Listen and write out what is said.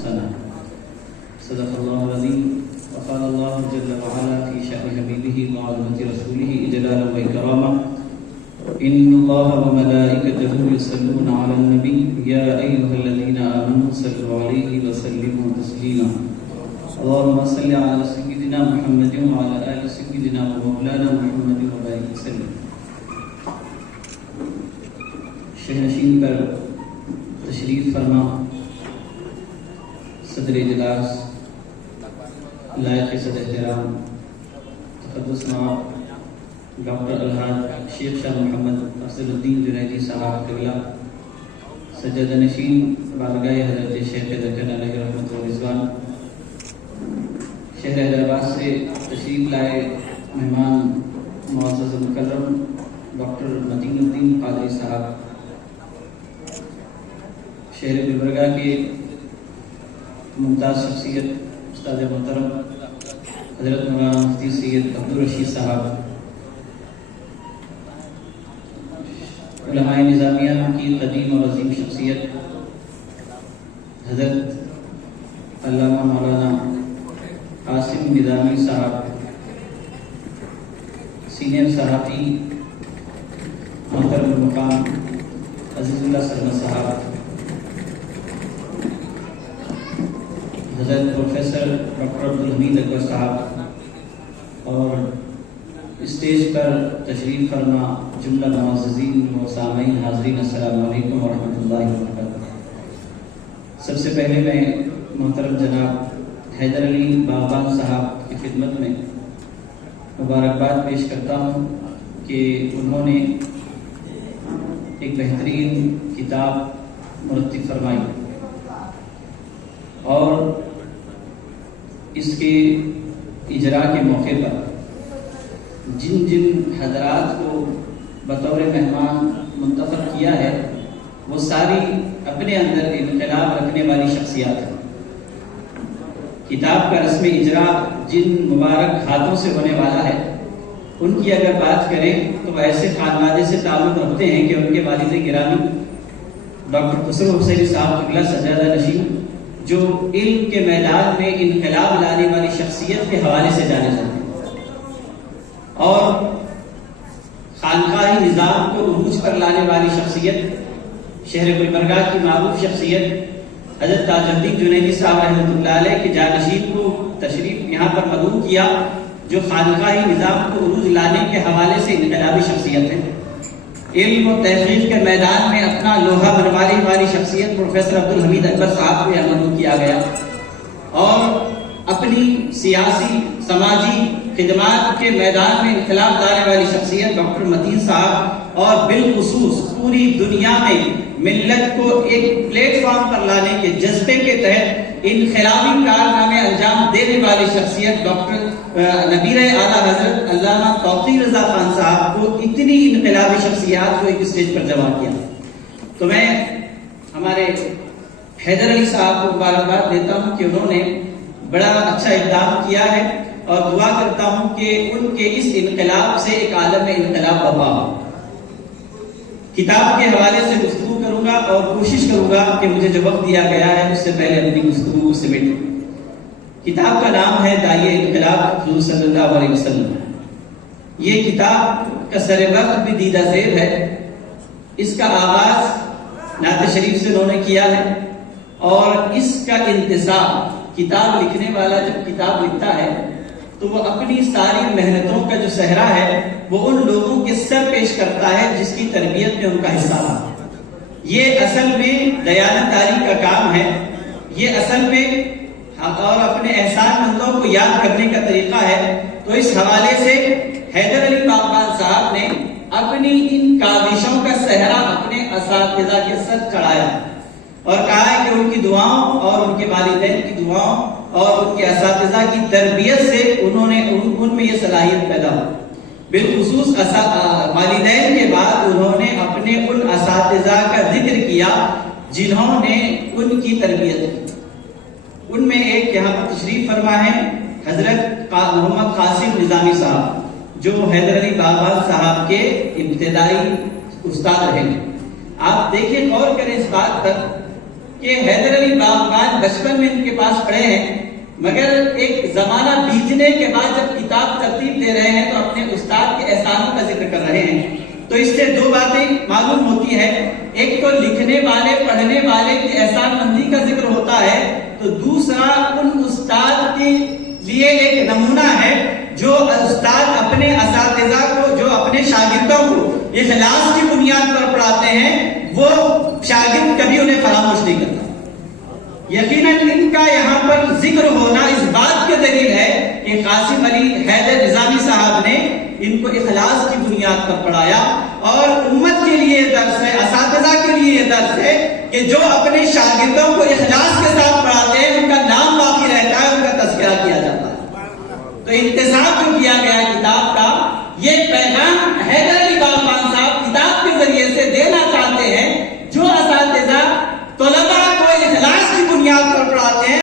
أنفسنا. صدق الله العظيم. وقال الله جل وعلا في شأن حبيبه وعظمة رسوله إجلالا وإكراما: إن الله وملائكته يصلون على النبي يا أيها الذين آمنوا صلوا عليه وسلموا تسليما. اللهم صل على سيدنا محمد وعلى آل سيدنا ومولانا محمد وبارك وسلم. شہنشین پر تشریف فرما صدر اجلاس لائق صدر احترام تقدس نواب ڈاکٹر الحاج شیخ شاہ محمد افضل الدین جنیدی صاحب قبلہ، سجادہ نشین بارگاہ حضرت شیخ ذکر علیہ رحمۃ و رضوان، شہر حیدرآباد سے تشریف لائے مہمان معزز مکرم ڈاکٹر متین الدین قادری صاحب، شہر گلبرگہ کے ممتاز شخصیت استاد محترم حضرت مولانا مفتی سید عبدالرشید صاحب، علماء نظامیہ کی قدیم اور عظیم شخصیت حضرت علامہ مولانا قاسم نظامی صاحب، سینئر صحافی محترم المقام عزیز اللہ سرمد صاحب، حضرت پروفیسر ڈاکٹر عبدالحمید اکبر صاحب، اور اسٹیج پر تشریف فرما جملہ معززین و سامعین حاضرین، السلام علیکم ورحمۃ اللہ وبرکاتہ۔ سب سے پہلے میں محترم جناب حیدر علی باغبان صاحب کی خدمت میں مبارکباد پیش کرتا ہوں کہ انہوں نے ایک بہترین کتاب مرتب فرمائی، اور اس کے اجرا کے موقع پر جن جن حضرات کو بطور مہمان منتخب کیا ہے وہ ساری اپنے اندر انقلاب رکھنے والی شخصیات ہیں۔ کتاب کا رسم اجرا جن مبارک ہاتھوں سے ہونے والا ہے، ان کی اگر بات کریں تو وہ ایسے خانوادے سے تعلق رکھتے ہیں کہ ان کے والد گرامی ڈاکٹر خسرو حسینی صاحب قبلہ سجادہ نشین، جو علم کے میدان میں انقلاب لانے والی شخصیت کے حوالے سے جانے جاتے ہیں، اور خانقاہی نظام کو عروج پر لانے والی شخصیت، شہر گلبرگہ کی معروف شخصیت حضرت تاج الدین جنیدی صاحب رحمۃ اللہ علیہ کے جانشین کو تشریف یہاں پر مدعو کیا، جو خانقاہی نظام کو عروج لانے کے حوالے سے انقلابی شخصیت ہے۔ علم و تحقیق کے میدان میں اپنا لوہا منوانے والی شخصیت پروفیسر عبدالحمید اکبر صاحب کو یہاں مدعو کیا گیا، اور اپنی سیاسی سماجی خدمات کے میدان میں انقلاب لانے والی شخصیت ڈاکٹر متین صاحب، اور بالخصوص پوری دنیا میں ملت کو ایک پلیٹ فارم پر لانے کے جذبے کے تحت انقلابی کارنامے انجام دینے والی شخصیت ڈاکٹر نبیر اعلیٰ حضرت علامہ توقیر رضا خان صاحب کو، اتنی انقلابی شخصیات کو ایک اسٹیج پر جمع کیا۔ تو میں ہمارے حیدر علی صاحب کو مبارکباد دیتا ہوں کہ انہوں نے بڑا اچھا اقدام کیا ہے، اور دعا کرتا ہوں کہ ان کے اس انقلاب سے ایک عالم انقلاب برپا ہو۔ کتاب کے حوالے سے گفتگو کروں گا، اور کوشش کروں گا کہ مجھے جو وقت دیا گیا ہے اس سے پہلے اپنی گفتگو کو سمیٹ۔ کتاب کا نام ہے داعیہ انقلاب حضور صلی اللہ علیہ وسلم۔ یہ کتاب کا سر وقت بھی دیدہ زیب ہے۔ اس کا آغاز نعت شریف سے انہوں نے کیا ہے، اور اس کا انتظام، کتاب لکھنے والا جب کتاب لکھتا ہے تو وہ اپنی ساری محنتوں کا جو صحرا ہے وہ ان لوگوں کے سر پیش کرتا ہے جس کی تربیت میں ان کا حصہ ہے۔ یہ اصل میں دیانتداری کا کام ہے، یہ اصل میں اور اپنے احسان مندوں کو یاد کرنے کا طریقہ ہے۔ تو اس حوالے سے حیدر علی باغبان صاحب نے اپنی ان کاوشوں کا صحرا اپنے اساتذہ کے سر چڑھایا، اور کہا ہے کہ ان کی دعاؤں اور ان کے والدین کی دعاؤں اور ان کے اساتذہ کی تربیت سے انہوں نے ان میں یہ صلاحیت پیدا ہو۔ بالخصوص والدین کے بعد انہوں نے اپنے ان اساتذہ کا ذکر کیا جنہوں نے ان کی تربیت کی۔ ان میں ایک یہاں پر تشریف فرما ہے حضرت محمد قاسم نظامی صاحب، جو حیدر علی باغبان صاحب کے ابتدائی استاد رہے۔ آپ دیکھیں، غور کریں اس بات پر کہ حیدر علی باغبان بچپن میں ان کے پاس پڑھے ہیں، مگر ایک زمانہ بیتنے کے بعد جب کتاب ترتیب دے رہے ہیں تو اپنے استاد کے احسانوں کا ذکر کر رہے ہیں۔ تو اس سے دو باتیں معلوم ہوتی ہے، ایک تو لکھنے والے پڑھنے والے کی احسان مندی کا ذکر ہوتا ہے، تو دوسرا ان استاد کے لیے ایک نمونہ ہے جو استاد اپنے اساتذہ کو، جو اپنے شاگردوں کو اخلاص کی بنیاد پر پڑھاتے ہیں، وہ شاگرد کبھی انہیں فراموش نہیں کرتا۔ یقیناً ان کا یہاں پر ذکر ہونا اس بات کے دلیل ہے کہ قاسم علی حیدر نظامی صاحب نے ان کو اخلاص کی بنیاد پر پڑھایا، اور امت کے لیے درس ہے، اساتذہ کے لیے یہ درس ہے کہ جو اپنے شاگردوں کو اخلاص کے ساتھ پڑھاتے ہیں ان کا نام باقی رہتا ہے، ان کا تذکرہ کیا جاتا ہے۔ تو انتظام جو کیا گیا کتاب کا، یہ پیغام حیدر علی باغبان صاحب کتاب کے ذریعے سے دینا چاہتے ہیں، جو اساتذہ طلباء کو اخلاص کی بنیاد پر پڑھاتے ہیں